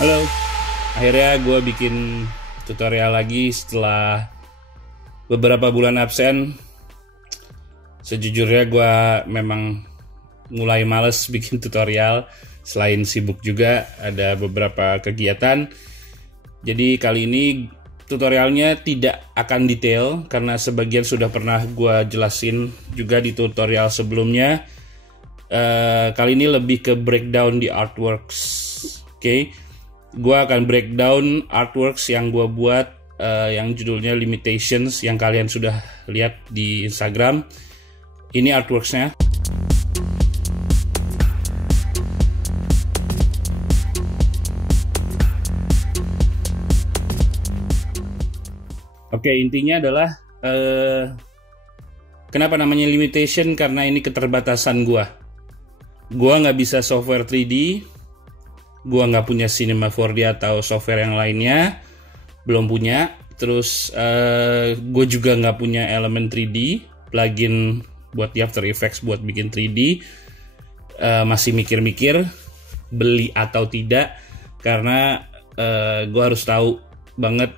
Halo, akhirnya gue bikin tutorial lagi setelah beberapa bulan absen. Sejujurnya gue memang mulai males bikin tutorial, selain sibuk juga ada beberapa kegiatan. Jadi kali ini tutorialnya tidak akan detail karena sebagian sudah pernah gue jelasin juga di tutorial sebelumnya. Kali ini lebih ke breakdown di artworks. Oke. Gue akan breakdown artworks yang gue buat yang judulnya Limitations yang kalian sudah lihat di Instagram. Ini artworksnya. Oke, intinya adalah kenapa namanya limitation, karena ini keterbatasan gue. Gue nggak bisa software 3D. Gua nggak punya Cinema 4D atau software yang lainnya, belum punya. Terus gue juga nggak punya Element 3D, plugin buat di After Effects buat bikin 3D. Masih mikir-mikir beli atau tidak, karena gue harus tahu banget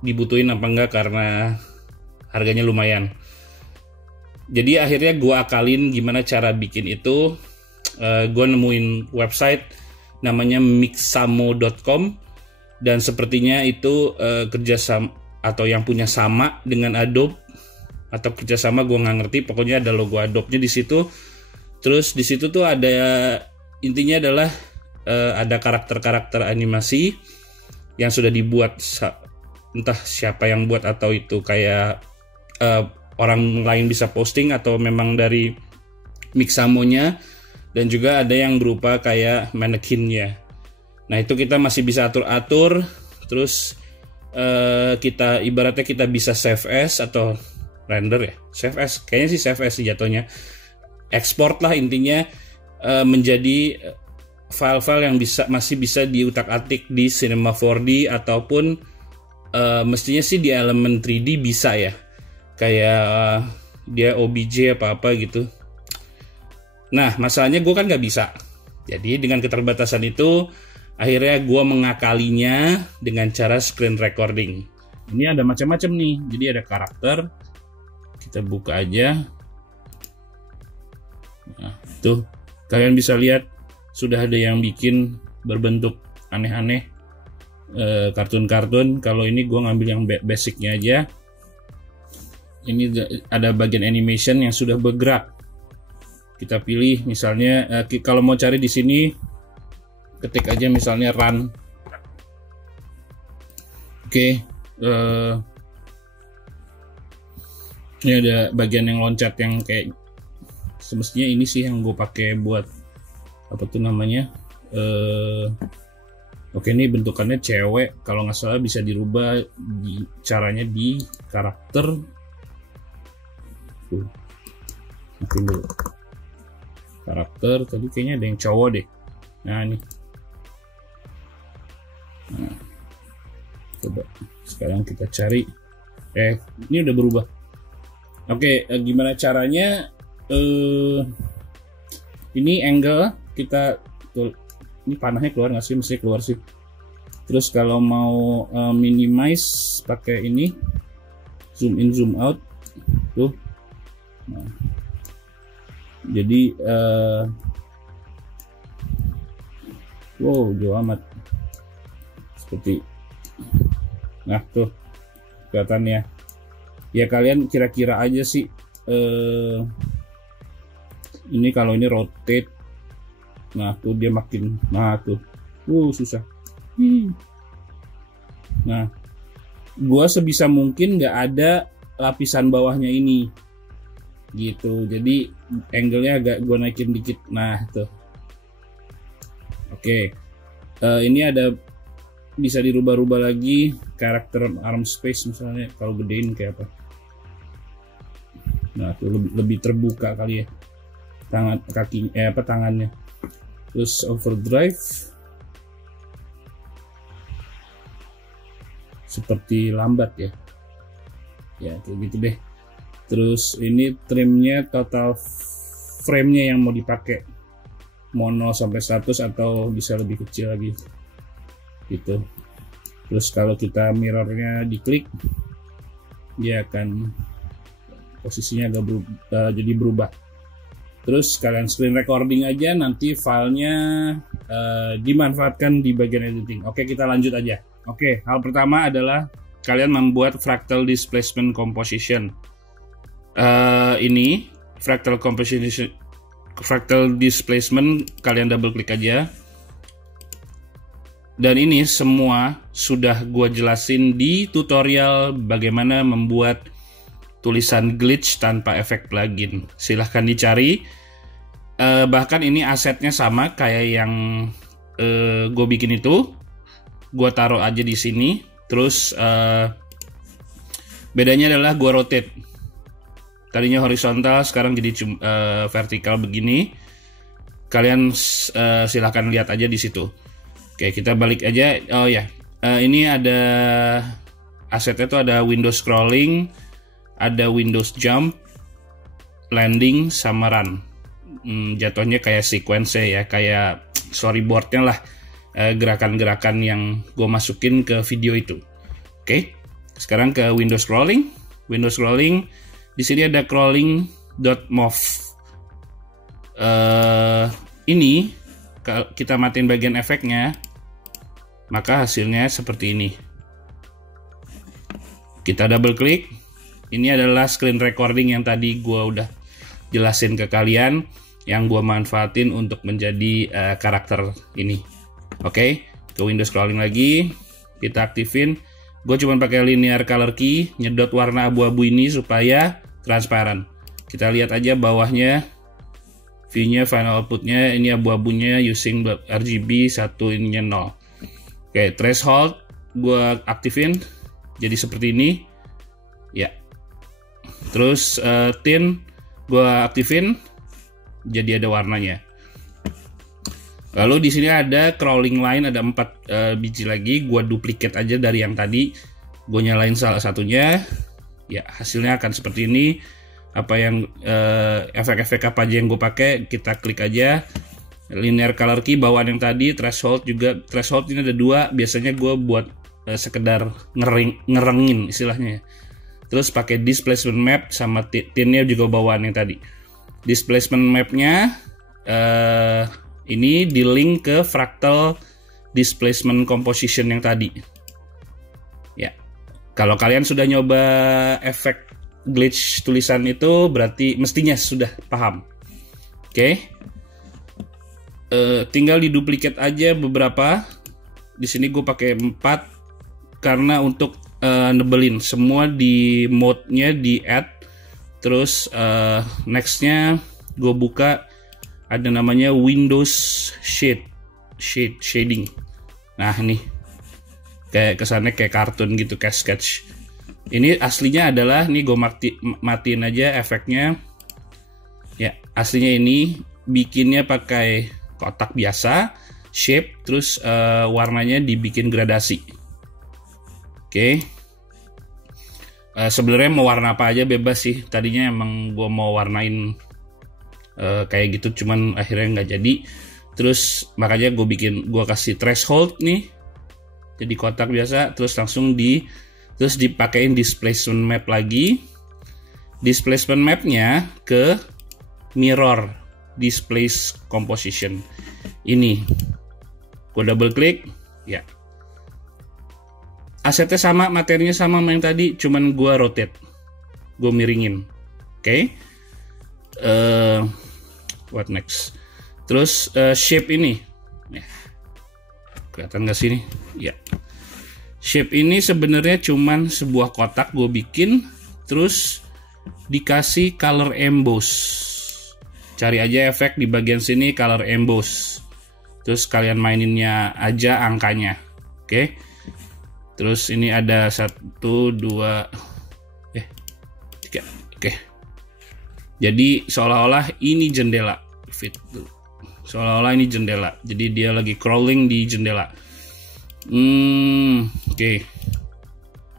dibutuhin apa enggak, karena harganya lumayan. Jadi akhirnya gue akalin gimana cara bikin itu. Gue nemuin website namanya mixamo.com, dan sepertinya itu kerjasama atau yang punya sama dengan Adobe, atau kerjasama, gue nggak ngerti. Pokoknya ada logo Adobe-nya di situ. Terus di situ tuh ada, intinya adalah ada karakter-karakter animasi yang sudah dibuat, entah siapa yang buat atau itu kayak orang lain bisa posting atau memang dari Mixamo-nya. Dan juga ada yang berupa kayak manekinnya. Nah itu kita masih bisa atur-atur. Terus kita ibaratnya kita bisa save as atau render ya. Save as, kayaknya sih save as jatuhnya. Export lah intinya, menjadi file-file yang masih bisa diutak-atik di Cinema 4D ataupun mestinya sih di Element 3D bisa ya. Kayak dia OBJ apa-apa gitu. Nah masalahnya gue kan nggak bisa. Jadi dengan keterbatasan itu akhirnya gue mengakalinya dengan cara screen recording. Ini ada macam-macam nih. Jadi ada karakter. Kita buka aja. Nah tuh kalian bisa lihat sudah ada yang bikin berbentuk aneh-aneh, kartun-kartun. Kalau ini gue ngambil yang basicnya aja. Ini ada bagian animation yang sudah bergerak. Kita pilih misalnya, kalau mau cari di sini ketik aja misalnya run. Oke, ini ada bagian yang loncat yang kayak semestinya ini sih yang gue pakai buat apa tuh namanya. Oke, ini bentukannya cewek, kalau nggak salah bisa dirubah caranya di karakter. Mungkin dulu karakter tadi kayaknya ada yang cowok deh. Nah ini, nah, coba sekarang kita cari. Ini udah berubah. Oke, gimana caranya? Ini angle kita tuh, ini panahnya keluar nggak sih? Mesti keluar sih. Terus kalau mau minimize pakai ini, zoom in zoom out tuh. Nah, jadi wow, jauh amat seperti, nah tuh kelihatannya ya. Kalian kira-kira aja sih, ini kalau ini rotate, nah tuh dia makin, nah tuh susah. Nah gua sebisa mungkin nggak ada lapisan bawahnya ini gitu, jadi angle-nya agak gue naikin dikit. Nah tuh, oke. Ini ada bisa dirubah-rubah lagi karakter arm space misalnya, kalau gedein kayak apa. Nah tuh lebih terbuka kali ya tangan kaki tangannya. Terus overdrive seperti lambat ya kayak gitu deh. Terus ini trimnya, total frame-nya yang mau dipakai, mau 0 sampai 100 atau bisa lebih kecil lagi. gitu. Terus kalau kita mirrornya diklik, dia akan posisinya jadi berubah. Terus kalian screen recording aja, nanti filenya dimanfaatkan di bagian editing. Oke, kita lanjut aja. Oke, hal pertama adalah kalian membuat fractal displacement composition. Ini fractal displacement, kalian double klik aja. Dan ini semua sudah gue jelasin di tutorial bagaimana membuat tulisan glitch tanpa efek plugin. Silahkan dicari. Bahkan ini asetnya sama kayak yang gue bikin itu. Gue taruh aja di sini. Terus bedanya adalah gue rotate. Tadinya horizontal, sekarang jadi vertikal begini. Kalian silahkan lihat aja di situ. Oke, kita balik aja. Oh ya, ini ada asetnya tuh ada Windows scrolling, ada Windows jump, landing, sama run. Jatuhnya kayak sequence ya, kayak storyboardnya lah, gerakan-gerakan yang gue masukin ke video itu. Oke, sekarang ke Windows scrolling. Windows scrolling, di sini ada crawling.move. Ini kalau kita matiin bagian efeknya, maka hasilnya seperti ini. Kita double klik. Ini adalah screen recording yang tadi gue udah jelasin ke kalian, yang gue manfaatin untuk menjadi karakter ini. Oke, ke Windows scrolling lagi, kita aktifin. Gue cuma pakai linear color key, nyedot warna abu-abu ini supaya transparan. Kita lihat aja bawahnya, view-nya, final output-nya, ini abu-abunya using RGB 1 ininya 0. Oke, threshold gue aktifin jadi seperti ini ya. Terus tint gue aktifin jadi ada warnanya. Lalu di sini ada crawling line, ada 4 biji lagi. Gue duplicate aja dari yang tadi, gue nyalain salah satunya ya, hasilnya akan seperti ini. Apa yang efek-efek apa aja yang gue pakai, kita klik aja. Linear color key bawaan yang tadi, threshold juga. Threshold ini ada 2, biasanya gue buat sekedar ngerengin istilahnya. Terus pakai displacement map, sama tintnya juga bawaan yang tadi. Displacement mapnya ini di link ke fractal displacement composition yang tadi ya. Kalau kalian sudah nyoba efek glitch tulisan itu, berarti mestinya sudah paham. Oke. Tinggal diduplikat aja beberapa. Di sini gue pakai 4 karena untuk nebelin semua di mode-nya di add. Terus nextnya gue buka, ada namanya Windows shading. Nah ini kayak kesannya kayak kartun gitu, kayak sketch. Ini aslinya adalah, nih gue matiin aja efeknya ya. Aslinya ini bikinnya pakai kotak biasa, shape, terus warnanya dibikin gradasi. Oke. Sebenarnya mau warna apa aja bebas sih. Tadinya emang gue mau warnain kayak gitu, cuman akhirnya nggak jadi. Terus makanya gue kasih threshold nih, jadi kotak biasa. Terus langsung terus dipakein displacement map lagi. Displacement mapnya ke mirror displace composition ini. Gue double klik ya. Asetnya sama, materinya sama sama yang tadi, cuman gue rotate, gue miringin. Oke. What next? Terus shape ini ya. Kelihatan nggak sini ya. Shape ini sebenarnya cuman sebuah kotak gue bikin, terus dikasih color emboss. Cari aja efek di bagian sini, color emboss. Terus kalian maininnya aja angkanya. Oke. Terus ini ada 1, 2, 3. Oke. Jadi seolah-olah ini jendela. Fit. Seolah-olah ini jendela. Jadi dia lagi crawling di jendela. Oke.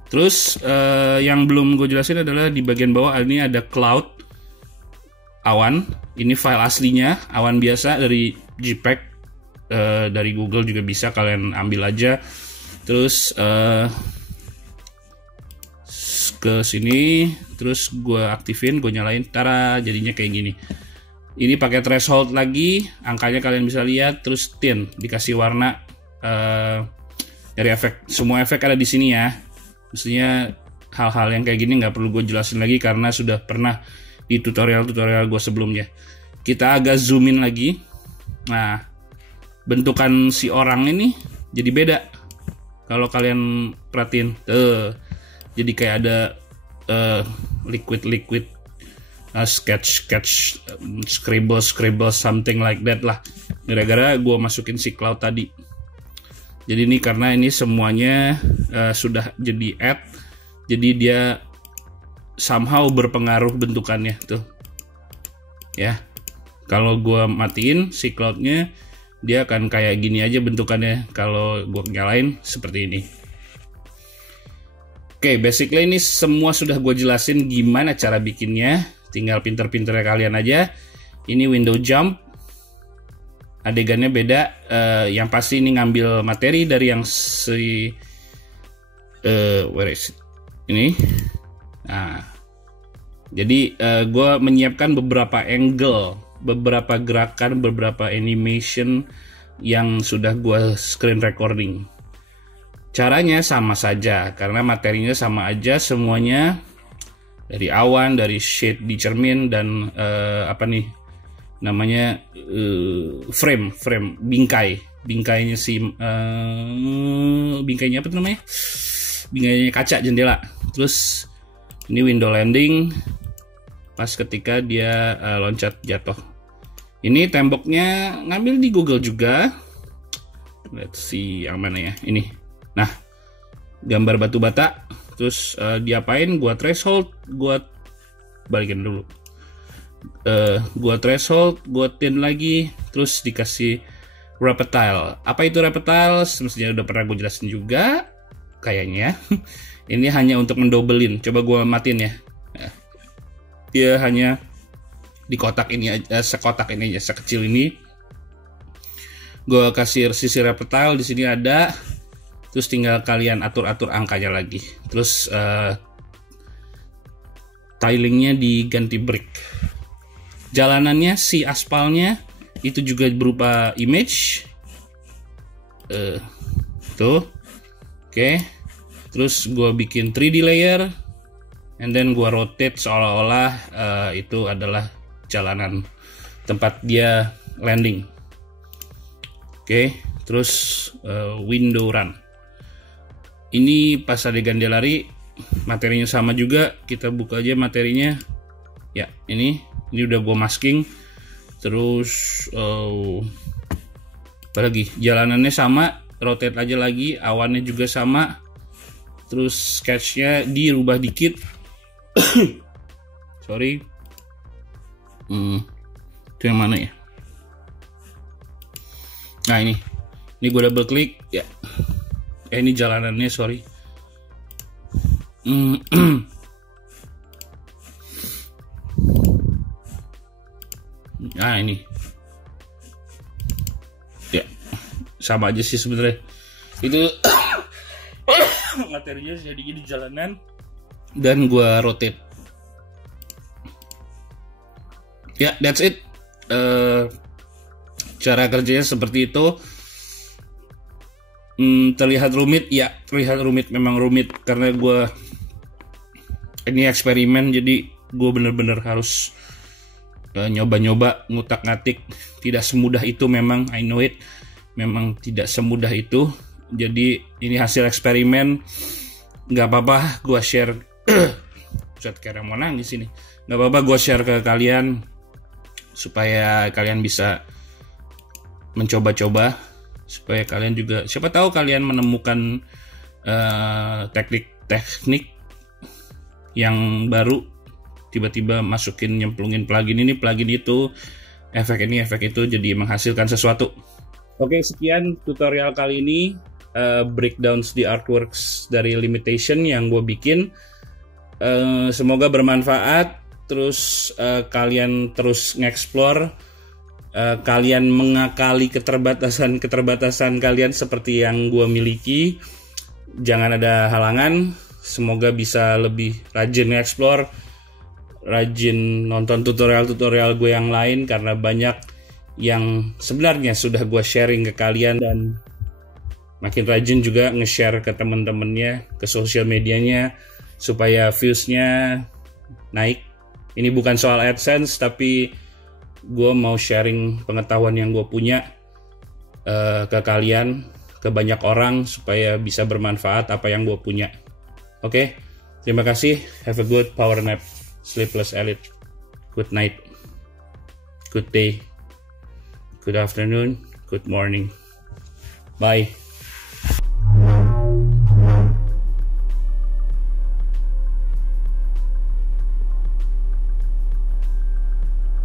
Terus yang belum gue jelasin adalah di bagian bawah ini ada cloud, awan. Ini file aslinya, awan biasa dari JPEG, dari Google juga bisa, kalian ambil aja. terus ke sini, terus gue aktifin, gue nyalain, tara, jadinya kayak gini. Ini pakai threshold lagi, angkanya kalian bisa lihat, terus tint, dikasih warna dari efek. Semua efek ada di sini ya. Mestinya hal-hal yang kayak gini nggak perlu gue jelasin lagi karena sudah pernah di tutorial-tutorial gue sebelumnya. Kita agak zoom in lagi. Nah, bentukan si orang ini jadi beda. Kalau kalian perhatiin, jadi kayak ada liquid sketch scribble something like that lah, gara-gara gue masukin si cloud tadi. Jadi ini karena ini semuanya sudah jadi add, jadi dia somehow berpengaruh bentukannya tuh ya. Kalau gue matiin si cloudnya, dia akan kayak gini aja bentukannya. Kalau gue nyalain seperti ini. Oke, basically ini semua sudah gue jelasin gimana cara bikinnya. Tinggal pinter-pinternya kalian aja. Ini window jump. Adegannya beda. Yang pasti ini ngambil materi dari yang si where is it? Ini. Nah, jadi gue menyiapkan beberapa angle, beberapa gerakan, beberapa animation yang sudah gue screen recording. Caranya sama saja karena materinya sama aja semuanya, dari awan, dari shade di cermin, dan apa nih namanya, frame bingkainya si bingkainya apa tuh namanya, bingkainya kaca jendela. Terus ini window landing pas ketika dia loncat jatuh. Ini temboknya ngambil di Google juga. Let's see yang mana ya, ini. Nah, gambar batu bata. Terus diapain? Gua threshold, gua balikin dulu. Gua threshold, gua tint lagi, terus dikasih reptile. Apa itu reptile? Semestinya udah pernah gue jelasin juga kayaknya. Ini hanya untuk mendobelin. Coba gua matiin ya. Dia hanya di kotak ini aja, sekotak ini aja, sekecil ini. Gua kasih sisi reptile, di sini ada. Terus tinggal kalian atur-atur angkanya lagi. Terus tilingnya diganti brick. Jalanannya, si aspalnya itu juga berupa image. Tuh. Oke. Terus gue bikin 3D layer. And then gue rotate seolah-olah itu adalah jalanan tempat dia landing. Oke. Terus window run. Ini pas adegan dia lari, materinya sama juga. Kita buka aja materinya. Ya, ini udah gue masking. Terus apa lagi? Jalanannya sama, rotate aja lagi. Awannya juga sama. Terus sketchnya dirubah dikit. Sorry. Itu yang mana ya? Nah, ini gue double klik ya. Ini jalanannya, sorry. Nah, ini ya sama aja sih sebenarnya. Itu materinya jadi di jalanan dan gua rotate. Ya, that's it. Cara kerjanya seperti itu. Terlihat rumit, ya terlihat rumit, memang rumit karena gue ini eksperimen, jadi gue bener-bener harus nyoba-nyoba, ngutak-ngatik. Tidak semudah itu memang, I know it, memang tidak semudah itu. Jadi ini hasil eksperimen, nggak apa-apa gue share. Set kayak mau nangis ini, nggak apa-apa gue share ke kalian supaya kalian bisa mencoba-coba. Supaya kalian juga, siapa tahu kalian menemukan teknik-teknik yang baru, tiba-tiba masukin, nyemplungin plugin ini, plugin itu, efek ini, efek itu, jadi menghasilkan sesuatu. Oke, sekian tutorial kali ini, breakdowns di artworks dari Limitation yang gue bikin. Semoga bermanfaat, terus kalian terus nge-explore, kalian mengakali keterbatasan kalian seperti yang gue miliki. Jangan ada halangan. Semoga bisa lebih rajin explore, rajin nonton tutorial-tutorial gue yang lain, karena banyak yang sebenarnya sudah gue sharing ke kalian, dan makin rajin juga nge-share ke temen-temennya, ke sosial medianya, supaya viewsnya naik. Ini bukan soal AdSense, tapi gue mau sharing pengetahuan yang gue punya ke kalian, ke banyak orang, supaya bisa bermanfaat apa yang gue punya. Oke, terima kasih. Have a good power nap, sleepless elite. Good night, good day, good afternoon, good morning. Bye.